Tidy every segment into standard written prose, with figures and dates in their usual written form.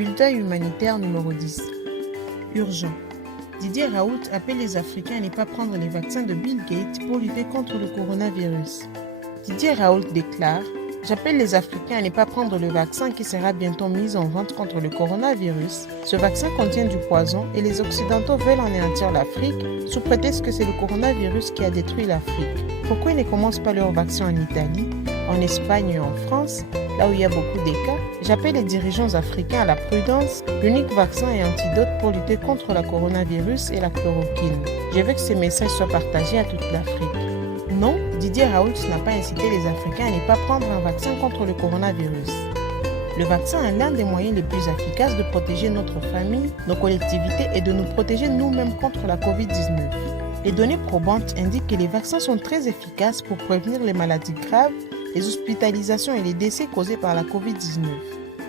Bulletin humanitaire numéro 10. Urgent. Didier Raoult appelle les Africains à ne pas prendre les vaccins de Bill Gates pour lutter contre le coronavirus. Didier Raoult déclare « J'appelle les Africains à ne pas prendre le vaccin qui sera bientôt mis en vente contre le coronavirus. Ce vaccin contient du poison et les Occidentaux veulent anéantir l'Afrique sous prétexte que c'est le coronavirus qui a détruit l'Afrique. Pourquoi ils ne commencent pas leur vaccin en Italie, en Espagne et en France, là où il y a beaucoup de cas? J'appelle les dirigeants africains à la prudence. L'unique vaccin et antidote pour lutter contre le coronavirus est la chloroquine. Je veux que ces messages soient partagés à toute l'Afrique. Non, Didier Raoult n'a pas incité les Africains à ne pas prendre un vaccin contre le coronavirus. Le vaccin est l'un des moyens les plus efficaces de protéger notre famille, nos collectivités et de nous protéger nous-mêmes contre la COVID-19. Les données probantes indiquent que les vaccins sont très efficaces pour prévenir les maladies graves, les hospitalisations et les décès causés par la COVID-19.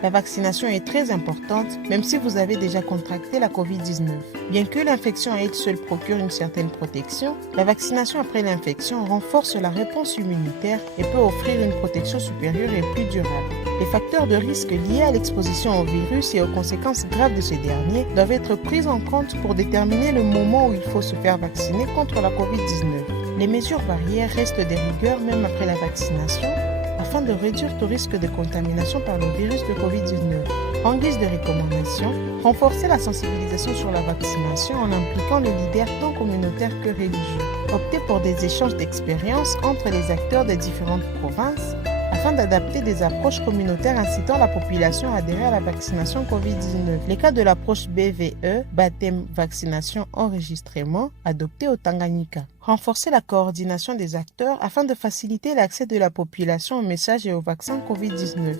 La vaccination est très importante, même si vous avez déjà contracté la COVID-19. Bien que l'infection à elle seule procure une certaine protection, la vaccination après l'infection renforce la réponse immunitaire et peut offrir une protection supérieure et plus durable. Les facteurs de risque liés à l'exposition au virus et aux conséquences graves de ces derniers doivent être pris en compte pour déterminer le moment où il faut se faire vacciner contre la COVID-19. Les mesures barrières restent des rigueurs même après la vaccination, afin de réduire tout risque de contamination par le virus de COVID-19. En guise de recommandation, renforcer la sensibilisation sur la vaccination en impliquant les leaders tant communautaires que religieux. Opter pour des échanges d'expériences entre les acteurs des différentes provinces afin d'adapter des approches communautaires incitant la population à adhérer à la vaccination COVID-19. Les cas de l'approche BVE, baptême, vaccination, enregistrement, adopté au Tanganyika. Renforcer la coordination des acteurs afin de faciliter l'accès de la population aux messages et aux vaccins COVID-19.